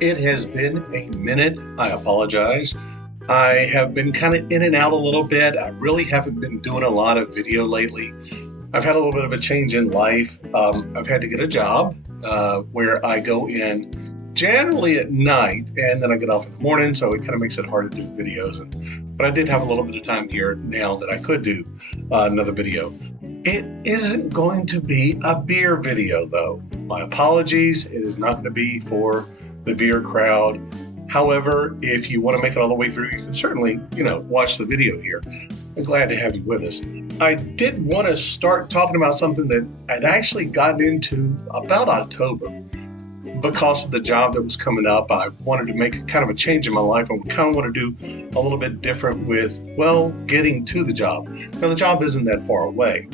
It has been a minute. I apologize. I have been kind of in and out a little bit. I really haven't been doing a lot of video lately. I've had a little bit of a change in life. I've had to get a job where I go in generally at night and then I get off in the morning, so it kind of makes it hard to do videos. But I did have a little bit of time here now that I could do another video. It isn't going to be a beer video, though. My apologies. It is not going to be for the beer crowd. However, if you want to make it all the way through, you can certainly, watch the video here. I'm glad to have you with us. I did want to start talking about something that I'd actually gotten into about October. Because of the job that was coming up, I wanted to make kind of a change in my life. I kind of want to do a little bit different with, getting to the job. Now, the job isn't that far away.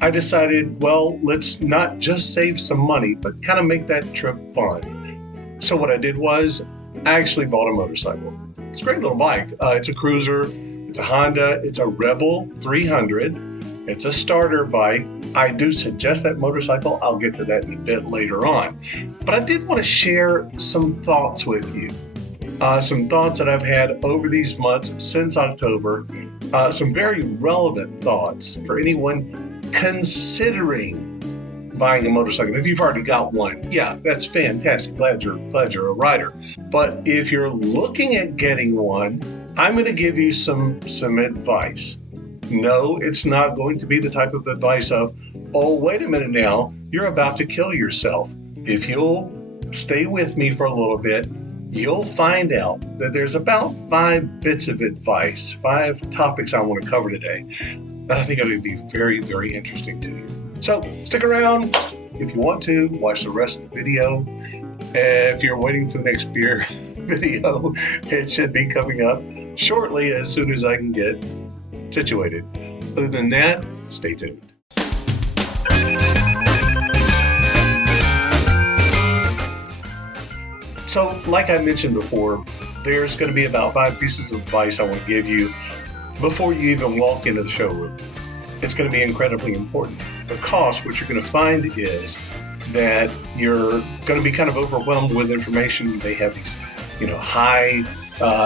I decided, let's not just save some money, but kind of make that trip fun. So what I did was I actually bought a motorcycle. It's a great little bike. It's a cruiser. It's a Honda. It's a Rebel 300. It's a starter bike. I do suggest that motorcycle. I'll get to that in a bit later on. But I did want to share some thoughts with you. Some thoughts that I've had over these months since October. Some very relevant thoughts for anyone considering buying a motorcycle. If you've already got one, yeah, that's fantastic. Glad you're a rider. But if you're looking at getting one, I'm going to give you some advice. No, it's not going to be the type of advice of, oh, wait a minute now, you're about to kill yourself. If you'll stay with me for a little bit, you'll find out that there's about 5 bits of advice, 5 topics I want to cover today that I think are going to be very, very interesting to you. So stick around. If you want to, watch the rest of the video. If you're waiting for the next beer video, it should be coming up shortly as soon as I can get situated. Other than that, stay tuned. So, like I mentioned before, there's going to be about 5 pieces of advice I want to give you before you even walk into the showroom. It's going to be incredibly important because what you're going to find is that you're going to be kind of overwhelmed with information. They have these, high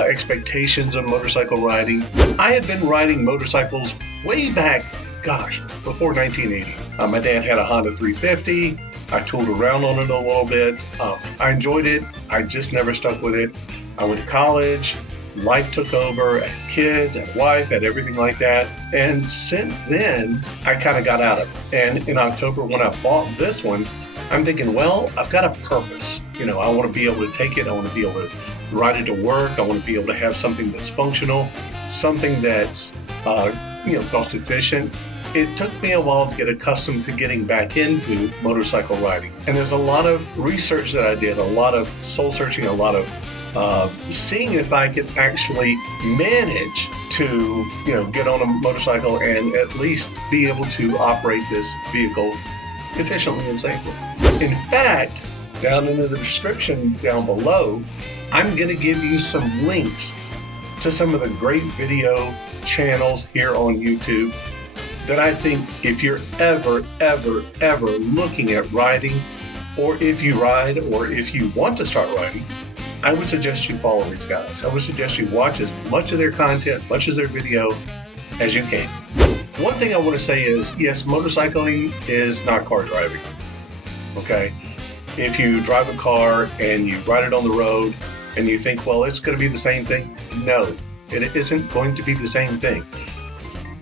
expectations of motorcycle riding. I had been riding motorcycles way back, before 1980. My dad had a Honda 350. I tooled around on it a little bit. I enjoyed it. I just never stuck with it. I went to college. Life took over. I had kids, I had a wife, had everything like that. And since then, I kind of got out of it. And in October, when I bought this one, I'm thinking, I've got a purpose. I want to be able to take it. I want to be able to ride it to work. I want to be able to have something that's functional, something that's, cost efficient. It took me a while to get accustomed to getting back into motorcycle riding. And there's a lot of research that I did, a lot of soul searching, a lot of seeing if I could actually manage to, get on a motorcycle and at least be able to operate this vehicle efficiently and safely. In fact, down in the description down below, I'm going to give you some links to some of the great video channels here on YouTube that I think if you're ever looking at riding, or if you ride, or if you want to start riding, I would suggest you follow these guys. I would suggest you watch as much of their content, much of their video as you can. One thing I want to say is, yes, motorcycling is not car driving, okay? If you drive a car and you ride it on the road and you think, it's going to be the same thing. No, it isn't going to be the same thing.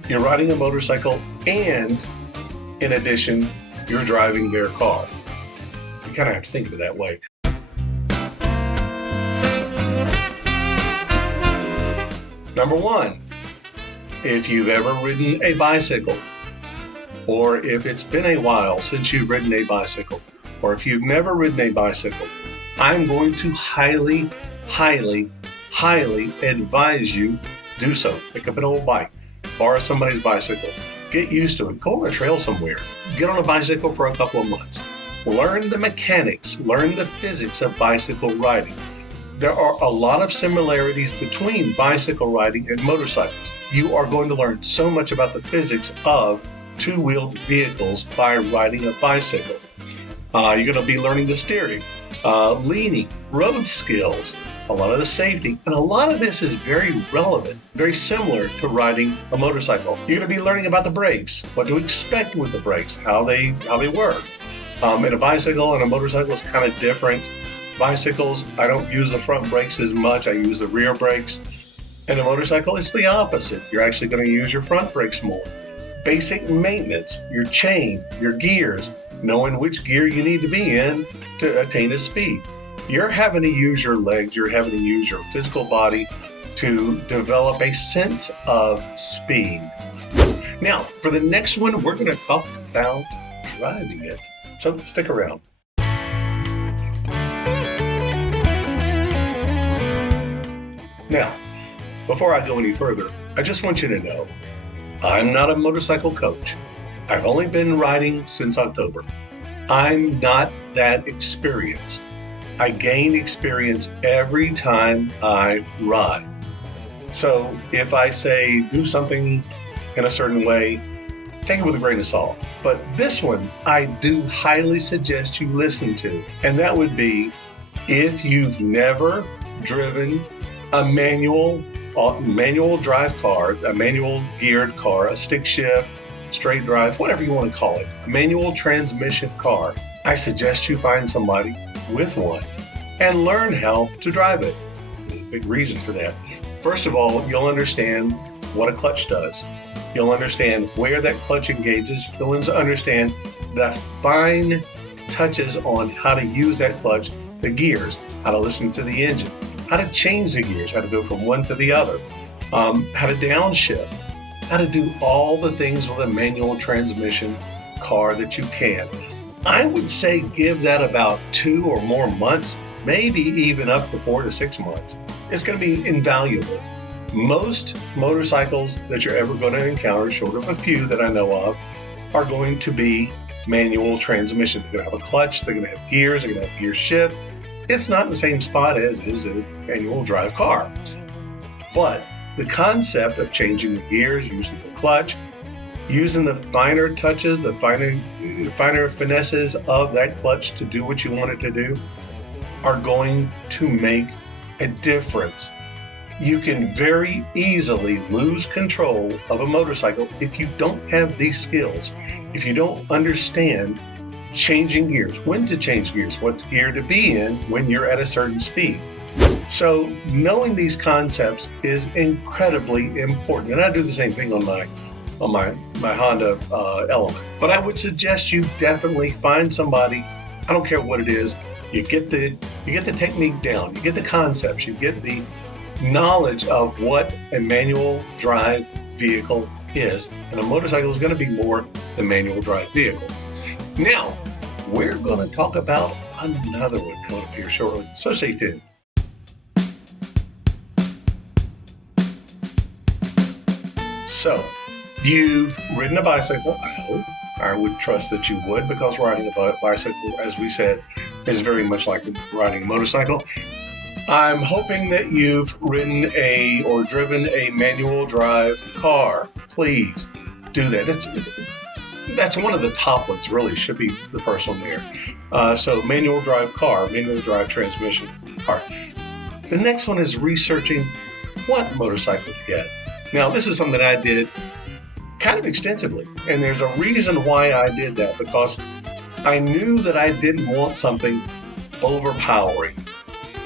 You're riding a motorcycle and, in addition, you're driving their car. You kind of have to think of it that way. Number 1, if you've ever ridden a bicycle, or if it's been a while since you've ridden a bicycle, or if you've never ridden a bicycle, I'm going to highly advise you do so. Pick up an old bike, borrow somebody's bicycle, get used to it, go on a trail somewhere, get on a bicycle for a couple of months, learn the mechanics, learn the physics of bicycle riding. There are a lot of similarities between bicycle riding and motorcycles. You are going to learn so much about the physics of two-wheeled vehicles by riding a bicycle. You're going to be learning the steering. leaning, road skills, a lot of the safety, and a lot of this is very relevant, very similar to riding a motorcycle. You're going to be learning about the brakes, what to expect with the brakes, how they work. In a bicycle and a motorcycle is kind of different. Bicycles, I don't use the front brakes as much, I use the rear brakes. In a motorcycle, it's the opposite. You're actually going to use your front brakes more. Basic maintenance, your chain, your gears, knowing which gear you need to be in to attain a speed. You're having to use your legs, you're having to use your physical body to develop a sense of speed. Now, for the next one, we're going to talk about driving it. So stick around. Now, before I go any further, I just want you to know, I'm not a motorcycle coach. I've only been riding since October. I'm not that experienced. I gain experience every time I ride. So if I say do something in a certain way, take it with a grain of salt. But this one, I do highly suggest you listen to. And that would be if you've never driven a manual drive car, a manual geared car, a stick shift, straight drive, whatever you want to call it, a manual transmission car, I suggest you find somebody with one and learn how to drive it. There's a big reason for that. First of all, you'll understand what a clutch does. You'll understand where that clutch engages. You'll understand the fine touches on how to use that clutch, the gears, how to listen to the engine, how to change the gears, how to go from one to the other, how to downshift, how to do all the things with a manual transmission car that you can. I would say give that about 2 or more months, maybe even up to 4 to 6 months. It's going to be invaluable. Most motorcycles that you're ever going to encounter, short of a few that I know of, are going to be manual transmission. They're going to have a clutch, they're going to have gears, they're going to have gear shift. It's not in the same spot as is a manual drive car. But the concept of changing the gears, using the clutch, using the finer touches, the finer finesses of that clutch to do what you want it to do, are going to make a difference. You can very easily lose control of a motorcycle if you don't have these skills, if you don't understand changing gears, when to change gears, what gear to be in when you're at a certain speed. So knowing these concepts is incredibly important. And I do the same thing on my Honda Element. But I would suggest you definitely find somebody, I don't care what it is, you get the technique down, you get the concepts, you get the knowledge of what a manual drive vehicle is. And a motorcycle is going to be more the manual drive vehicle. Now, we're going to talk about another one coming up here shortly, so stay tuned. So, you've ridden a bicycle, I hope. I would trust that you would, because riding a bicycle, as we said, is very much like riding a motorcycle. I'm hoping that you've ridden or driven a manual drive car. Please do that. That's one of the top ones, really, should be the first one there. So manual drive car, manual drive transmission car. The next one is researching what motorcycle to get. Now, this is something I did kind of extensively, and there's a reason why I did that, because I knew that I didn't want something overpowering.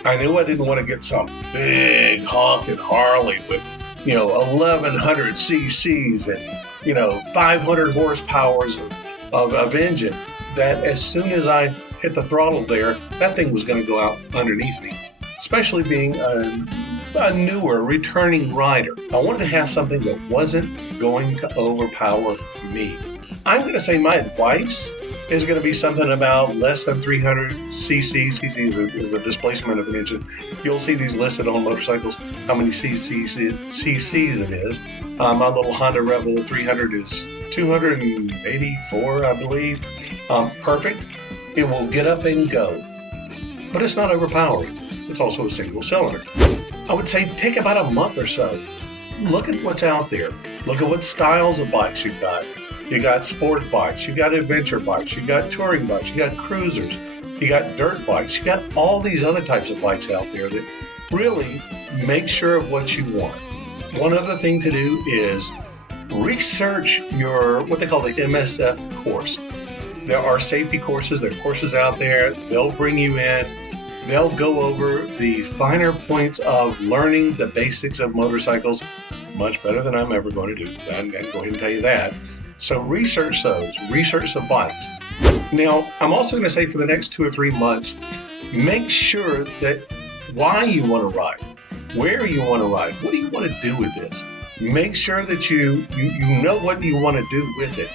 I knew I didn't want to get some big honking Harley with, 1,100 cc's and, 500 horsepower of engine, that as soon as I hit the throttle there, that thing was going to go out underneath me, especially being a newer, returning rider. I wanted to have something that wasn't going to overpower me. I'm going to say my advice is going to be something about less than 300 cc's. cc is the displacement of an engine. You'll see these listed on motorcycles, how many cc's it is. My little Honda Rebel 300 is 284, I believe. Perfect. It will get up and go, but it's not overpowering. It's also a single cylinder. I would say take about a month or so. Look at what's out there. Look at what styles of bikes you've got. You got sport bikes, you got adventure bikes, you got touring bikes, you got cruisers. you got dirt bikes, you got all these other types of bikes out there that really make sure of what you want. One other thing to do is research your, what they call the MSF course. There are safety courses, there are courses out there, they'll bring you in, they'll go over the finer points of learning the basics of motorcycles, much better than I'm ever going to do. I'm going to go ahead and tell you that. So research those, research the bikes. Now, I'm also going to say for the next 2 or 3 months, make sure that why you want to ride, where you want to ride, what do you want to do with this? Make sure that you know what you want to do with it.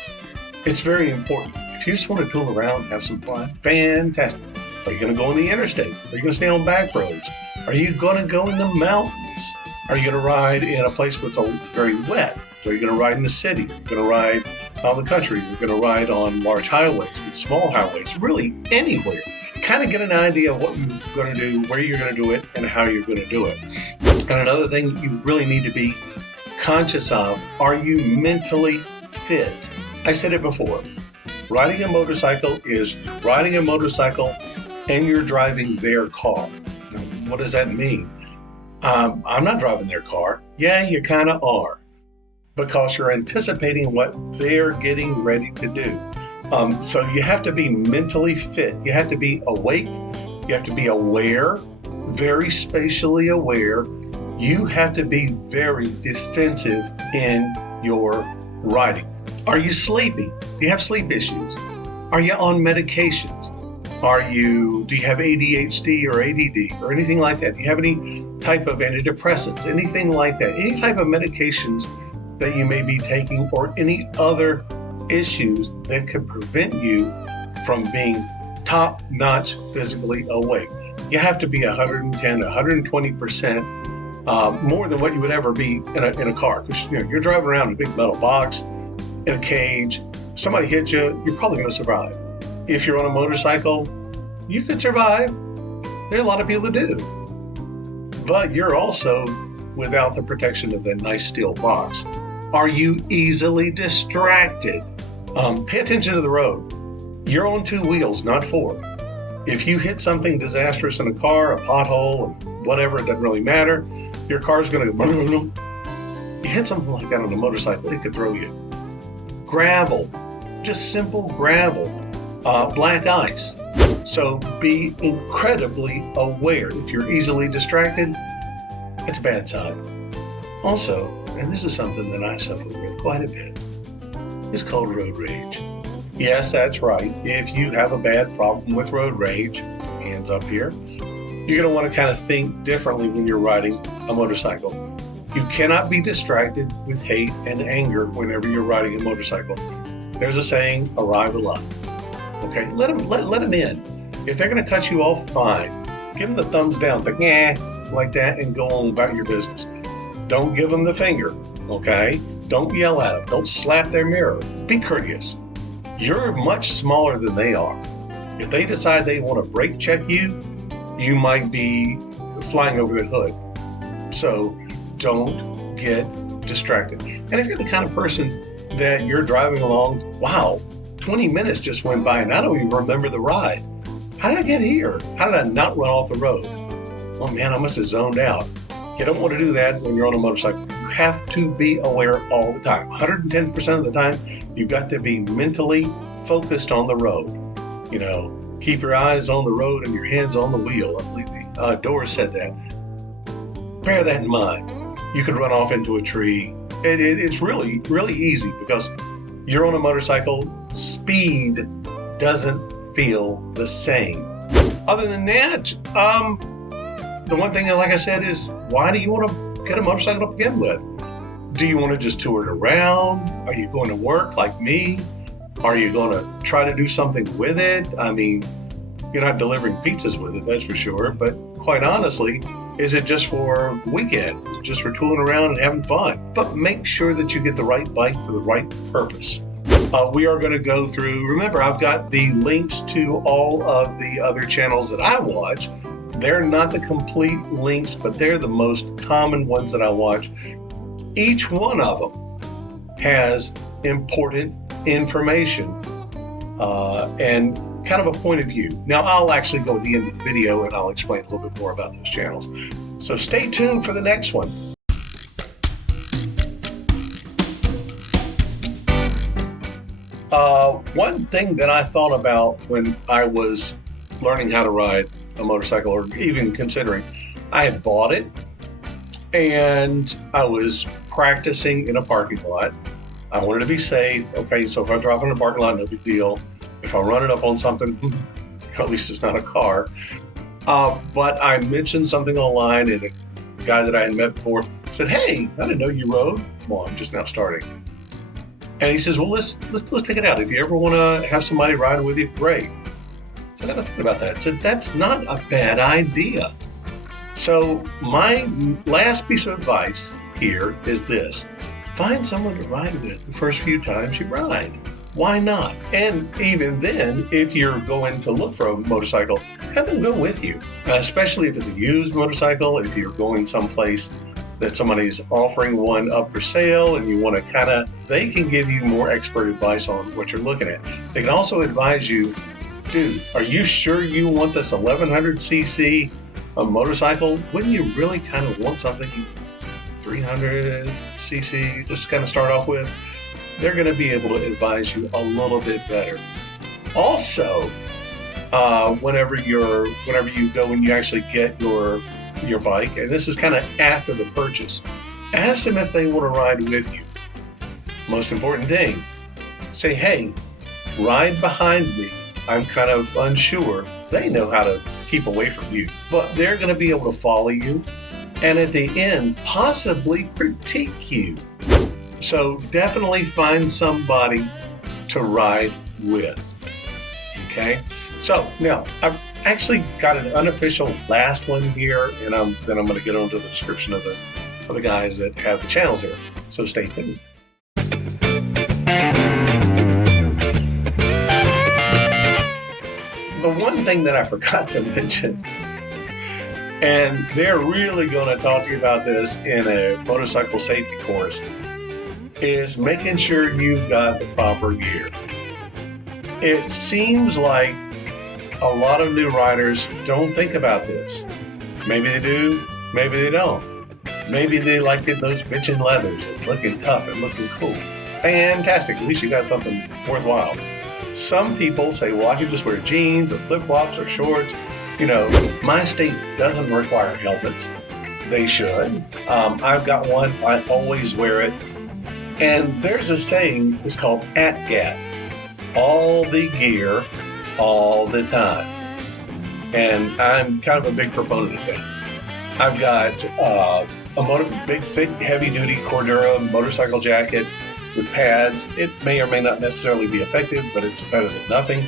It's very important. If you just want to tool around, have some fun, fantastic. Are you going to go on the interstate? Are you going to stay on back roads? Are you going to go in the mountains? Are you going to ride in a place where it's very wet? So you're going to ride in the city, you're going to ride on the country, you're going to ride on large highways, small highways, really anywhere. Kind of get an idea of what you're going to do, where you're going to do it, and how you're going to do it. And another thing you really need to be conscious of, are you mentally fit? I said it before, riding a motorcycle is riding a motorcycle and you're driving their car. Now, what does that mean? I'm not driving their car. Yeah, you kind of are, because you're anticipating what they're getting ready to do. So you have to be mentally fit. You have to be awake. You have to be aware, very spatially aware. You have to be very defensive in your riding. Are you sleepy? Do you have sleep issues? Are you on medications? Do you have ADHD or ADD or anything like that? Do you have any type of antidepressants, anything like that? Any type of medications that you may be taking, or any other issues that could prevent you from being top-notch physically awake? You have to be 110, 120% more than what you would ever be in a car. Because you're driving around in a big metal box, in a cage, somebody hits you, you're probably going to survive. If you're on a motorcycle, you could survive. There are a lot of people that do. But you're also without the protection of that nice steel box. Are you easily distracted? Pay attention to the road. You're on 2 wheels, not 4. If you hit something disastrous in a car, a pothole, whatever, it doesn't really matter. Your car's going to go. You hit something like that on a motorcycle, it could throw you. Gravel, just simple gravel, black ice. So be incredibly aware. If you're easily distracted, it's a bad sign. Also, and this is something that I suffer with quite a bit, it's called road rage. Yes, that's right. If you have a bad problem with road rage, hands up here, you're going to want to kind of think differently when you're riding a motorcycle. You cannot be distracted with hate and anger whenever you're riding a motorcycle. There's a saying, arrive alive. Okay, let them in. If they're going to cut you off, fine. Give them the thumbs down. It's like, nah, like that, and go on about your business. Don't give them the finger, okay? Don't yell at them. Don't slap their mirror. Be courteous. You're much smaller than they are. If they decide they want to brake check you, you might be flying over the hood. So don't get distracted. And if you're the kind of person that you're driving along, wow, 20 minutes just went by and I don't even remember the ride. How did I get here? How did I not run off the road? Oh man, I must have zoned out. You don't want to do that when you're on a motorcycle. You have to be aware all the time. 110% of the time, you've got to be mentally focused on the road. Keep your eyes on the road and your hands on the wheel. I believe the Doors said that. Bear that in mind. You could run off into a tree. It's really, really easy because you're on a motorcycle. Speed doesn't feel the same. Other than that, the one thing, like I said, is why do you want to get a motorcycle to begin with? Do you want to just tour it around? Are you going to work like me? Are you going to try to do something with it? I mean, you're not delivering pizzas with it, that's for sure. But quite honestly, is it just for the weekend? Is it just for tooling around and having fun? But make sure that you get the right bike for the right purpose. We are going to go through, remember, I've got the links to all of the other channels that I watch. They're not the complete links, but they're the most common ones that I watch. Each one of them has important information and kind of a point of view. Now, I'll actually go at the end of the video and I'll explain a little bit more about those channels. So stay tuned for the next one. One thing that I thought about when I was learning how to ride a motorcycle, or even considering, I had bought it and I was practicing in a parking lot. I wanted to be safe. Okay, so if I drop in a parking lot, no big deal. If I run it up on something, at least it's not a car. But I mentioned something online, and a guy that I had met before said, "Hey, I didn't know you rode." Well, I'm just now starting. And he says, "Well, let's take it out. If you ever want to have somebody ride with you, great." So I got to think about that. I said, that's not a bad idea. So my last piece of advice here is this: find someone to ride with the first few times you ride. Why not? And even then, if you're going to look for a motorcycle, have them go with you, especially if it's a used motorcycle. If you're going someplace that somebody's offering one up for sale and you want to they can give you more expert advice on what you're looking at. They can also advise you, dude, are you sure you want this 1100cc motorcycle? Wouldn't you really kind of want something 300cc just to kind of start off with? They're going to be able to advise you a little bit better. Also, whenever you go and you actually get your bike, and this is kind of after the purchase, ask them if they want to ride with you. Most important thing, say, "Hey, ride behind me. I'm kind of unsure." They know how to keep away from you, but they're going to be able to follow you, and at the end, possibly critique you. So definitely find somebody to ride with. Okay? So now I've actually got an unofficial last one here, and then I'm going to get onto the description of the guys that have the channels here. So stay tuned. The one thing that I forgot to mention, and they're really going to talk to you about this in a motorcycle safety course, is making sure you've got the proper gear. It seems like a lot of new riders don't think about this. Maybe they do, maybe they don't. Maybe they like getting those bitchin' leathers and looking tough and looking cool. Fantastic, at least you got something worthwhile. Some people say, well, I can just wear jeans or flip-flops or shorts. You know, my state doesn't require helmets. They should. I've got one, I always wear it. And there's a saying, it's called ATGAT. All the gear, all the time. And I'm kind of a big proponent of that. I've got a big, thick, heavy-duty Cordura motorcycle jacket with pads. It may or may not necessarily be effective, but it's better than nothing.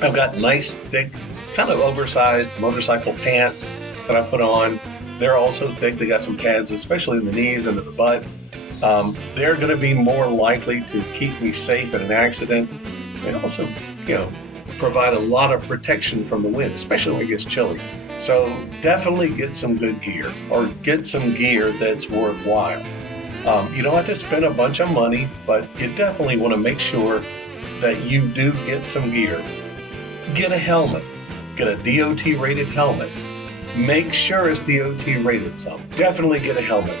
I've got nice, thick, kind of oversized motorcycle pants that I put on. They're also thick. They got some pads, especially in the knees and in the butt. They're going to be more likely to keep me safe in an accident. They also, provide a lot of protection from the wind, especially when it gets chilly. So definitely get some good gear, or get some gear that's worthwhile. You don't have to spend a bunch of money, but you definitely want to make sure that you do get some gear. Get a helmet. Get a DOT rated helmet. Make sure it's DOT rated some. Definitely get a helmet.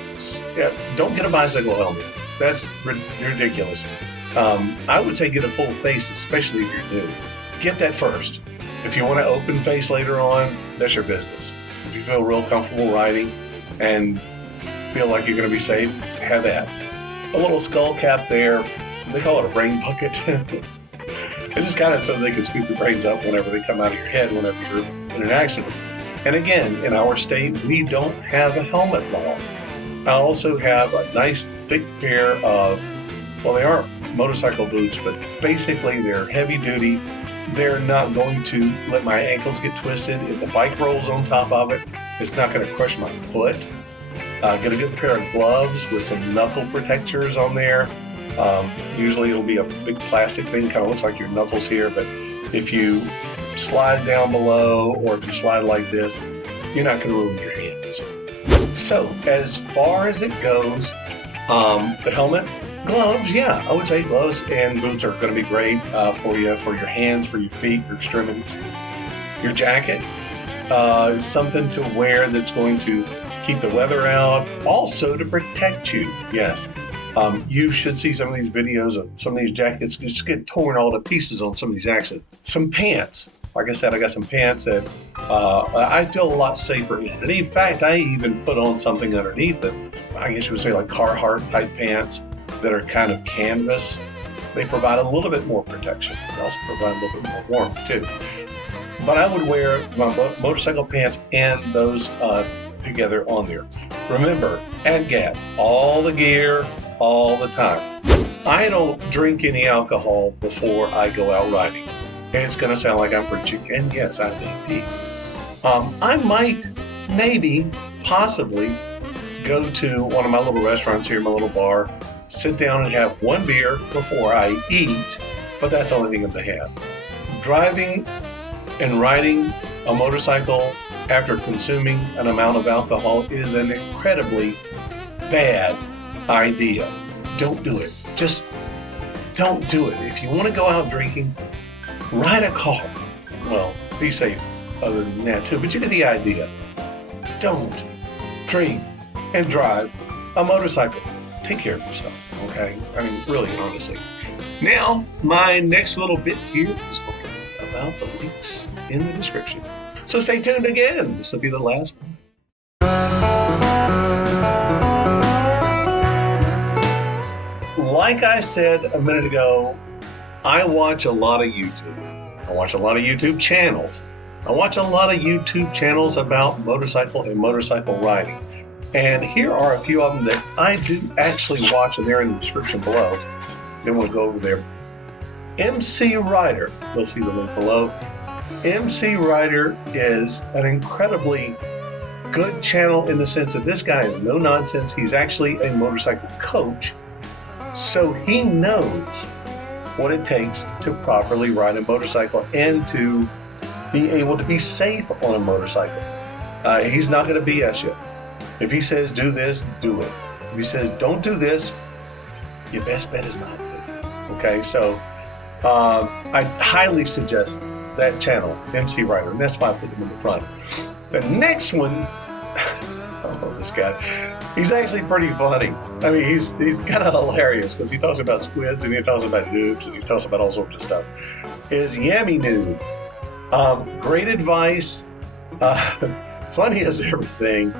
Don't get a bicycle helmet. That's ridiculous. I would say get a full face, especially if you're new. Get that first. If you want to open face later on, that's your business. If you feel real comfortable riding and feel like you're going to be safe, have that. A little skull cap there. They call it a brain bucket. It's just kind of so they can scoop your brains up whenever they come out of your head whenever you're in an accident. And again, in our state, we don't have a helmet law. I also have a nice thick pair of, well, they aren't motorcycle boots, but basically they're heavy duty. They're not going to let my ankles get twisted. If the bike rolls on top of it, it's not going to crush my foot. Get a good pair of gloves with some knuckle protectors on there. Usually it'll be a big plastic thing, kind of looks like your knuckles here, but if you slide down below, or if you slide like this, you're not going to ruin your hands. So as far as it goes, the helmet, Gloves, yeah, I would say gloves and boots are going to be great for you, for your hands, for your feet, your extremities. Your jacket, something to wear that's going to keep the weather out, also to protect you. Yes, you should see some of these videos of some of these jackets just get torn all to pieces on some of these jackets. Some pants. Like I said, I got some pants that I feel a lot safer in. And in fact, I even put on something underneath it. I guess you would say like Carhartt type pants that are kind of canvas. They provide a little bit more protection. They also provide a little bit more warmth too. But I would wear my motorcycle pants and those together on there. Remember, ATGAT, all the gear, all the time. I don't drink any alcohol before I go out riding. It's going to sound like I'm preaching, and yes, I may be. I might, maybe, possibly go to one of my little restaurants here, my little bar, sit down and have one beer before I eat, but that's the only thing I'm going to have. Driving and riding a motorcycle after consuming an amount of alcohol is an incredibly bad idea. Don't do it. Just don't do it. If you want to go out drinking, ride a car. Well, be safe other than that too, but you get the idea. Don't drink and drive a motorcycle. Take care of yourself, okay? I mean, really, honestly. Now, my next little bit here is going to be about the links in the description. So stay tuned again. This will be the last one. Like I said a minute ago, I watch a lot of YouTube. I watch a lot of YouTube channels. I watch a lot of YouTube channels about motorcycle and motorcycle riding. And here are a few of them that I do actually watch, and they're in the description below. Then we'll go over there. MC Rider, you'll see the link below. MC Rider is an incredibly good channel in the sense that this guy is no nonsense. He's actually a motorcycle coach, so he knows what it takes to properly ride a motorcycle and to be able to be safe on a motorcycle. He's not going to BS you. If he says do this, do it. If he says don't do this, your best bet is not to. Okay, so I highly suggest that channel, MC Rider, and that's why I put them in the front. The next one, I love this guy. He's actually pretty funny. I mean, he's kind of hilarious because he talks about squids and he talks about noobs and he talks about all sorts of stuff. Is Yummy Noob. Great advice, funny as everything,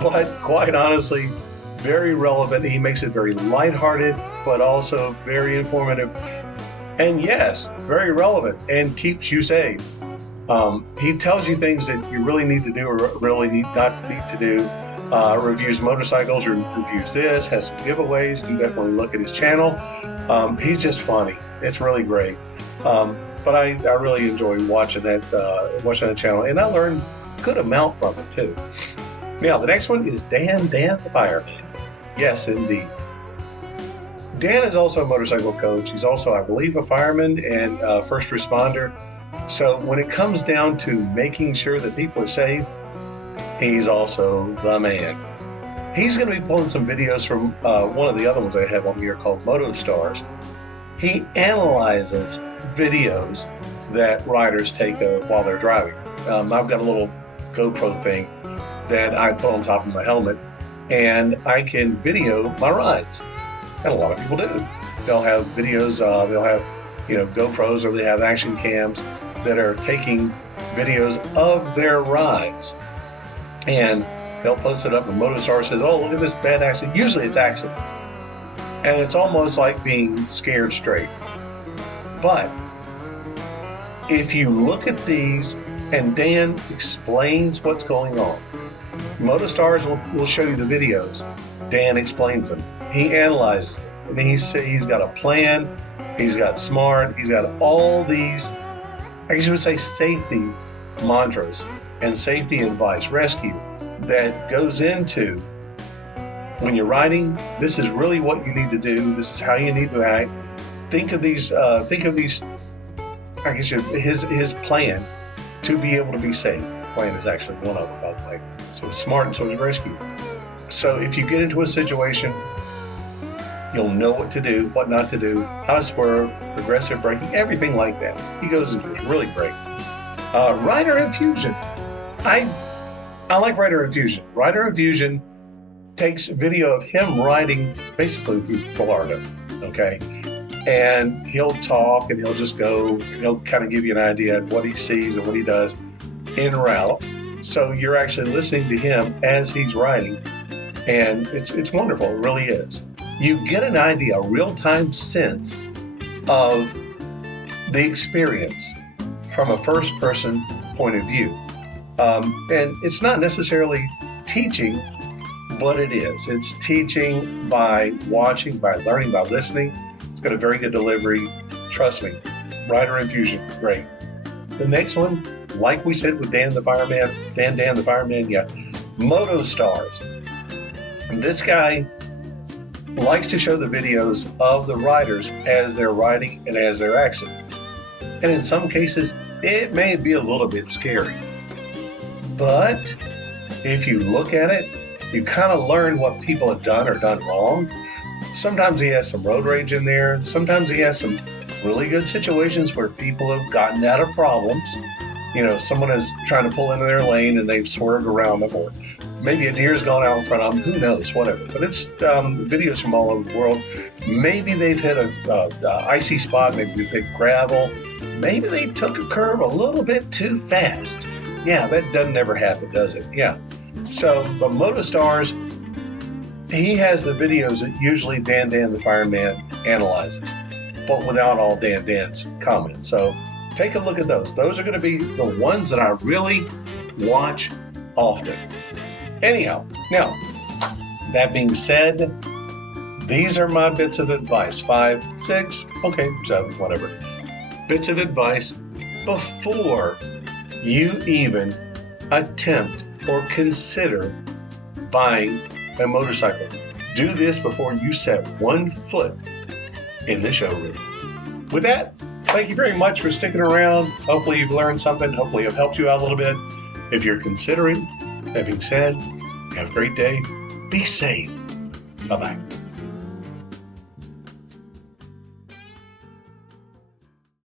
but quite honestly, very relevant. He makes it very lighthearted, but also very informative. And yes, very relevant and keeps you safe. He tells you things that you really need to do or really not need to do. Reviews motorcycles, reviews this, has some giveaways. You definitely look at his channel. He's just funny. It's really great. But I really enjoy watching that channel, and I learned a good amount from it too. Now the next one is Dan the Fireman. Yes, indeed. Dan is also a motorcycle coach. He's also, I believe, a fireman and first responder. So when it comes down to making sure that people are safe, he's also the man. He's going to be pulling some videos from one of the other ones I have on here called Moto Stars. He analyzes videos that riders take while they're driving. I've got a little GoPro thing that I put on top of my helmet, and I can video my rides. And a lot of people do. They'll have videos, they'll have GoPros, or they have action cams that are taking videos of their rides. And they'll post it up, and MotoStar says, oh, look at this bad accident. Usually it's accidents. And it's almost like being scared straight. But if you look at these and Dan explains what's going on, MotoStars will show you the videos. Dan explains them. He analyzes it. And he's got a plan. He's got smart. He's got all these, I guess you would say, safety mantras and safety advice, rescue, that goes into when you're riding. This is really what you need to do. This is how you need to act. Think of these. I guess his plan to be able to be safe. Plan is actually one of them, by the way. So it's smart and so it's rescue. So if you get into a situation You'll know what to do, what not to do, how to swerve, progressive braking, everything like that. He goes into it. Really great. Rider Infusion. I like Rider Infusion. Rider Infusion takes video of him riding basically through Florida, okay? And he'll talk and he'll just go, he'll kind of give you an idea of what he sees and what he does en route. So you're actually listening to him as he's riding, and it's wonderful. It really is. You get an idea, a real-time sense of the experience from a first-person point of view. And it's not necessarily teaching, but it is. It's teaching by watching, by learning, by listening. It's got a very good delivery. Trust me, Rider Infusion, great. The next one, like we said with Dan the Fireman, yeah, Moto Stars. And this guy likes to show the videos of the riders as they're riding and as their accidents. And in some cases, it may be a little bit scary. But if you look at it, you kind of learn what people have done or done wrong. Sometimes he has some road rage in there. Sometimes he has some really good situations where people have gotten out of problems. You know, someone is trying to pull into their lane and they've swerved around them, or maybe a deer's gone out in front of them. Who knows? Whatever. But it's videos from all over the world. Maybe they've hit a icy spot. Maybe they've hit gravel. Maybe they took a curve a little bit too fast. Yeah, that doesn't ever happen, does it? Yeah. So, but Motostars, he has the videos that usually Dan the Fireman analyzes, but without all Dan's comments. So take a look at those. Those are going to be the ones that I really watch often. Anyhow, now, that being said, these are my bits of advice. 5, 6, okay, 7, whatever. Bits of advice before you even attempt or consider buying a motorcycle. Do this before you set one foot in the showroom. With that, thank you very much for sticking around. Hopefully you've learned something. Hopefully I've helped you out a little bit. If you're considering, that being said, have a great day. Be safe. Bye-bye.